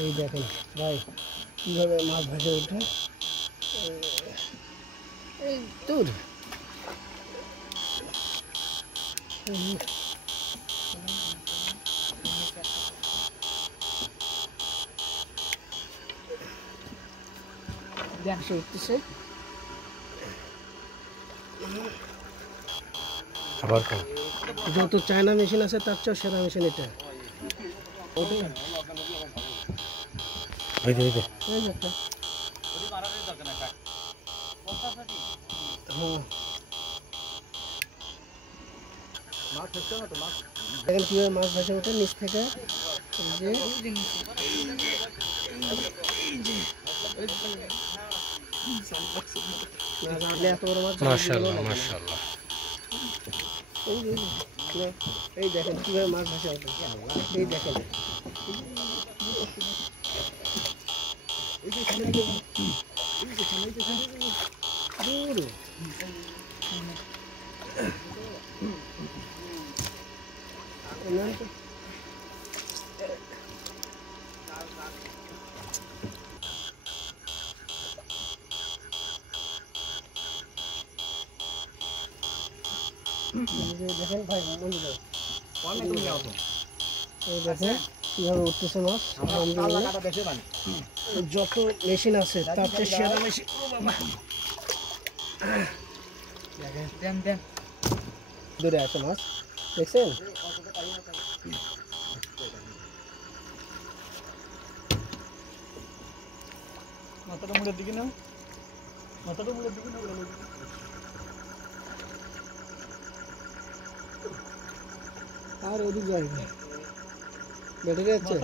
এই দেখেন ভাই কীভাবে মাছ ভেসে ওঠে। এই দূর ভেসে উঠতেছে। যত চায়না মেশিন আছে তার চেয়েও সেরা মেশিন এটা। দেখেন কীভাবে মাছ ভেসে ওঠে নিচ থেকে। এত বড় মাছ, মাশাআল্লাহ মাশাআল্লাহ। এই দেখেন কীভাবে মাছ ভেসে ওঠে। এই দেখেন দেখেন ভাই দেখেন কীভাবে উঠতেছে মাছ। যত মেশিন আছে তার চেয়ে সেরা মেশিন। দূরে আছে মাছ, দেখছেন? মাথাটা মুড়ের দিকে না, মাথাটা মুড়ের দিকে না, আর ওদিক যাই না, বেটে যাচ্ছে।